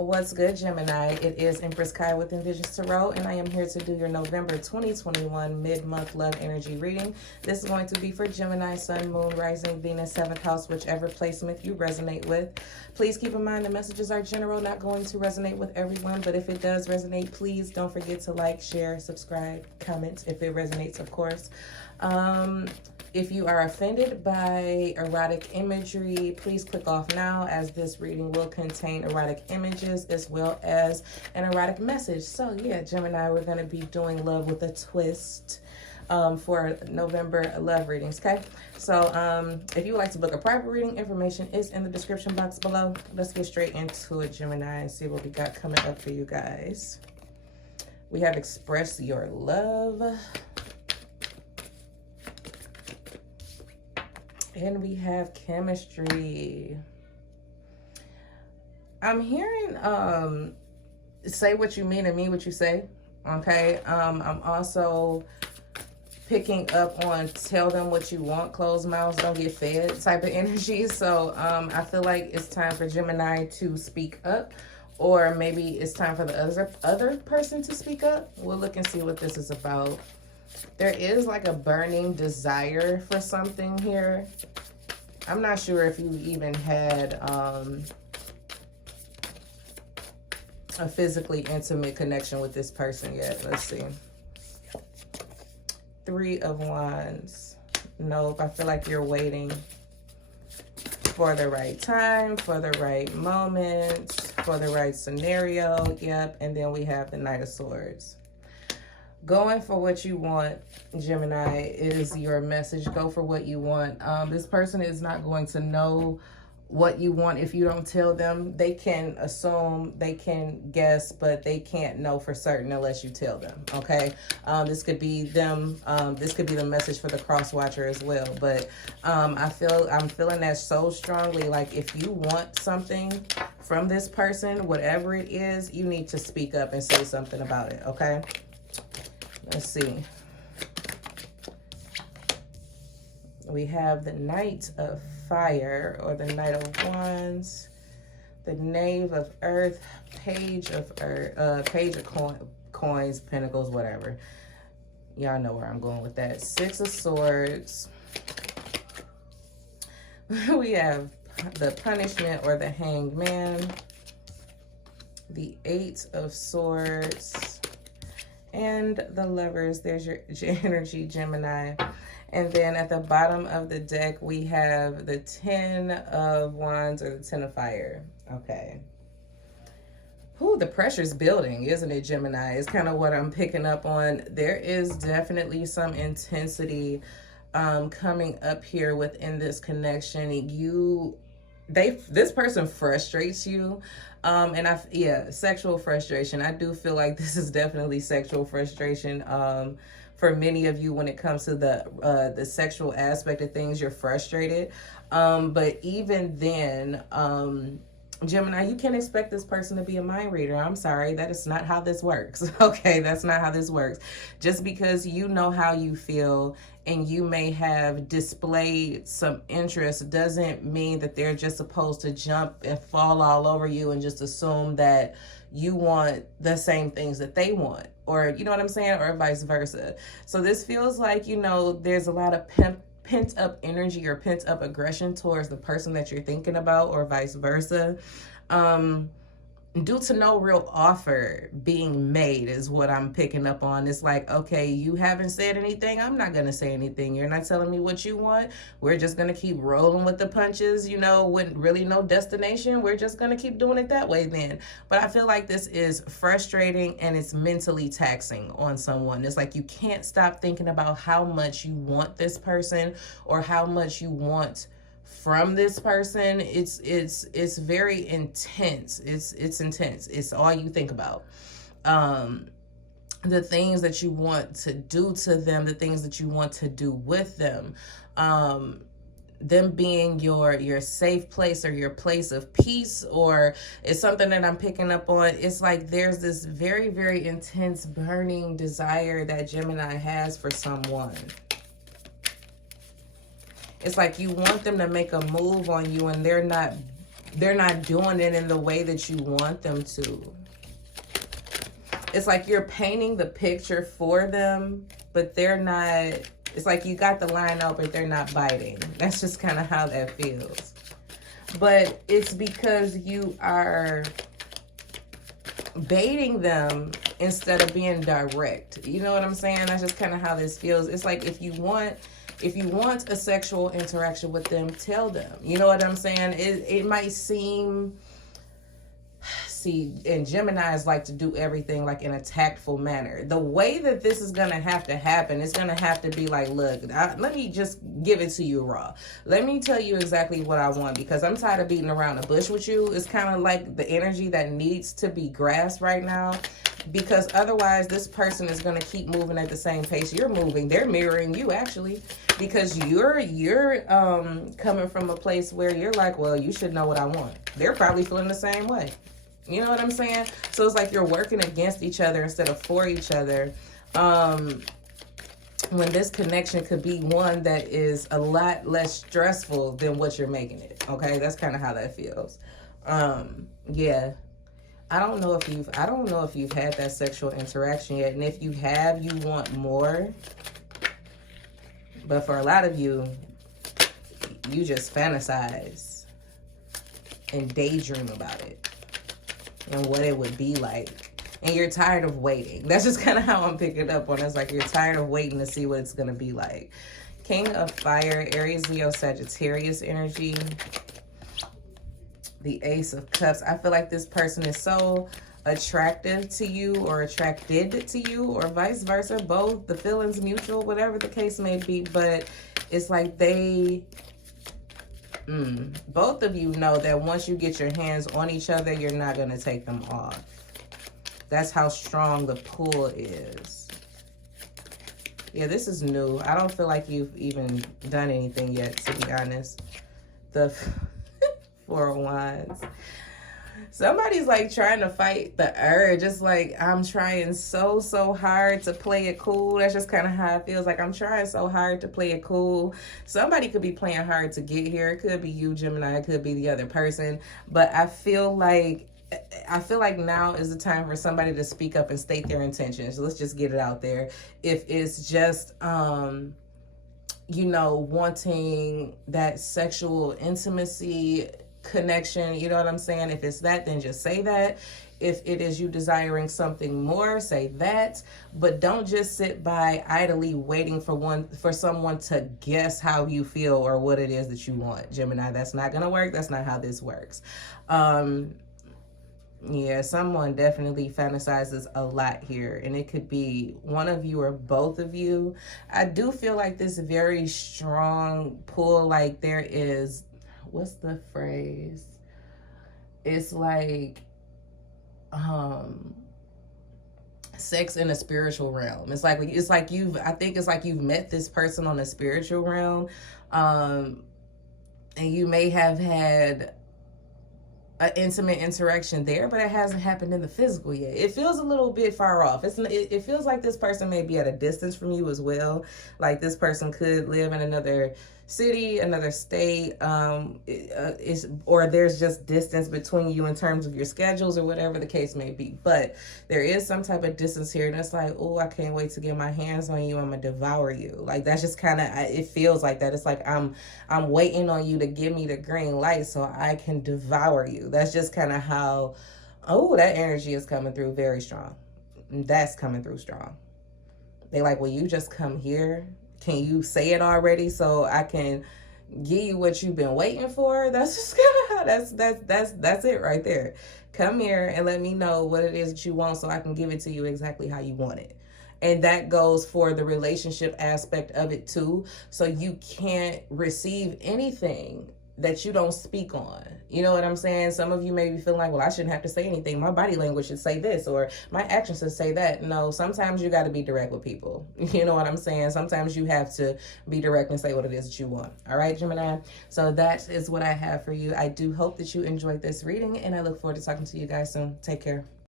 What's good, Gemini? It is Empress Kai with Envisions Tarot, and I am here to do your November 2021 mid-month love energy reading. This is going to be for Gemini, Sun, Moon, Rising, Venus, 7th house, whichever placement you resonate with. Please keep in mind the messages are general, not going to resonate with everyone, but if it does resonate, please don't forget to like, share, subscribe, comment if it resonates, of course. If you are offended by erotic imagery, please click off now, as this reading will contain erotic images as well as an erotic message. So yeah, Gemini, we're going to be doing love with a twist for November love readings, okay? So if you would like to book a private reading, information is in the description box below. Let's get straight into it, Gemini, and see what we got coming up for you guys. We have Express Your Love. And we have Chemistry. I'm hearing say what you mean and mean what you say. Okay. I'm also picking up on tell them what you want, closed mouths don't get fed type of energy. So I feel like it's time for Gemini to speak up, or maybe it's time for the other person to speak up. We'll look and see what this is about. There is like a burning desire for something here. I'm not sure if you even had a physically intimate connection with this person yet. Let's see. 3 of Wands. Nope. I feel like you're waiting for the right time, for the right moment, for the right scenario. Yep. And then we have the Knight of Swords. Going for what you want, Gemini, is your message. Go for what you want. This person is not going to know what you want if you don't tell them. They can assume, they can guess, but they can't know for certain unless you tell them, okay? This could be them. This could be the message for the cross watcher as well. But I'm feeling that so strongly. Like, if you want something from this person, whatever it is, you need to speak up and say something about it, okay? Let's see. We have the Knight of Fire, or the Knight of Wands, the Knave of Earth, Page of Earth, Page of Coins, Pentacles, whatever. Y'all know where I'm going with that. 6 of Swords. We have the Punishment, or the Hanged Man, the 8 of Swords, and the Lovers. There's your energy, Gemini. And then at the bottom of the deck, we have the 10 of Wands, or the 10 of Fire. Okay. Ooh, the pressure's building, isn't it, Gemini? It's kind of what I'm picking up on. There is definitely some intensity coming up here within this connection. This person frustrates you. And sexual frustration. I do feel like this is definitely sexual frustration. For many of you, when it comes to the sexual aspect of things, you're frustrated. But even then, Gemini, you can't expect this person to be a mind reader. I'm sorry, that is not how this works. Okay, that's not how this works. Just because you know how you feel and you may have displayed some interest doesn't mean that they're just supposed to jump and fall all over you and just assume that you want the same things that they want, or you know what I'm saying, or vice versa. So this feels like, you know, there's a lot of pent up energy or pent up aggression towards the person that you're thinking about, or vice versa. Due to no real offer being made is what I'm picking up on. It's like, okay, you haven't said anything, I'm not gonna say anything. You're not telling me what you want. We're just gonna keep rolling with the punches, you know, with really no destination. We're just gonna keep doing it that way then. But I feel like this is frustrating and it's mentally taxing on someone. It's like you can't stop thinking about how much you want this person or how much you want from this person. It's very intense. It's intense. It's all you think about. The things that you want to do to them, the things that you want to do with them, them being your safe place or your place of peace, or it's something that I'm picking up on. It's like there's this very, very intense burning desire that Gemini has for someone. It's like you want them to make a move on you and they're not they're not doing it in the way that you want them to. It's like you're painting the picture for them, but they're not. It's like you got the line out, but they're not biting. That's just kind of how that feels. But it's because you are baiting them instead of being direct. You know what I'm saying? That's just kind of how this feels. It's like if you want a sexual interaction with them, tell them. You know what I'm saying? It might seem... See, and Geminis like to do everything like in a tactful manner. The way that this is going to happen, it's going to have to be like, look, let me just give it to you raw. Let me tell you exactly what I want, because I'm tired of beating around the bush with you. It's kind of like the energy that needs to be grasped right now, because otherwise this person is going to keep moving at the same pace you're moving. They're mirroring you, actually, because you're coming from a place where you're like, well, you should know what I want. They're probably feeling the same way. You know what I'm saying? So it's like you're working against each other instead of for each other. When this connection could be one that is a lot less stressful than what you're making it. Okay, that's kind of how that feels. Yeah. I don't know if you've had that sexual interaction yet, and if you have, you want more. But for a lot of you, you just fantasize and daydream about it and what it would be like. And you're tired of waiting. That's just kind of how I'm picking up on it. It's like you're tired of waiting to see what it's going to be like. King of Fire, Aries, Leo, Sagittarius energy. The Ace of Cups. I feel like this person is so attractive to you, or attracted to you, or vice versa. Both. The feelings mutual, whatever the case may be. But it's like they... both of you know that once you get your hands on each other, you're not going to take them off. That's how strong the pull is. Yeah, this is new. I don't feel like you've even done anything yet, to be honest. The Four of Wands. Somebody's like trying to fight the urge. It's like, I'm trying so hard to play it cool. That's just kind of how it feels. Like, I'm trying so hard to play it cool. Somebody could be playing hard to get here. It could be you, Gemini. It could be the other person. But I feel like now is the time for somebody to speak up and state their intentions. Let's just get it out there. If it's just, you know, wanting that sexual intimacy connection, you know what I'm saying? If it's that, then just say that. If it is you desiring something more, say that. But don't just sit by idly waiting for someone to guess how you feel or what it is that you want, Gemini. That's not gonna work. That's not how this works. Yeah, someone definitely fantasizes a lot here, and it could be one of you or both of you. I do feel like this very strong pull, like there is, what's the phrase? It's like sex in a spiritual realm. It's like you've met this person on a spiritual realm, and you may have had an intimate interaction there, but it hasn't happened in the physical yet. It feels a little bit far off. It feels like this person may be at a distance from you as well. Like this person could live in another city, another state, or there's just distance between you in terms of your schedules or whatever the case may be. But there is some type of distance here, and it's like, oh, I can't wait to get my hands on you. I'm gonna devour you. Like that's just kind of, it feels like that. It's like I'm waiting on you to give me the green light so I can devour you. That's just kind of how, oh, that energy is coming through very strong. That's coming through strong. They like, will you just come here? Can you say it already so I can give you what you've been waiting for? That's just kind of how that's it right there. Come here and let me know what it is that you want so I can give it to you exactly how you want it. And that goes for the relationship aspect of it too. So you can't receive anything that you don't speak on. You know what I'm saying? Some of you may be feeling like, well, I shouldn't have to say anything. My body language should say this, or my actions should say that. No, sometimes you got to be direct with people. You know what I'm saying? Sometimes you have to be direct and say what it is that you want. All right, Gemini? So that is what I have for you. I do hope that you enjoyed this reading, and I look forward to talking to you guys soon. Take care.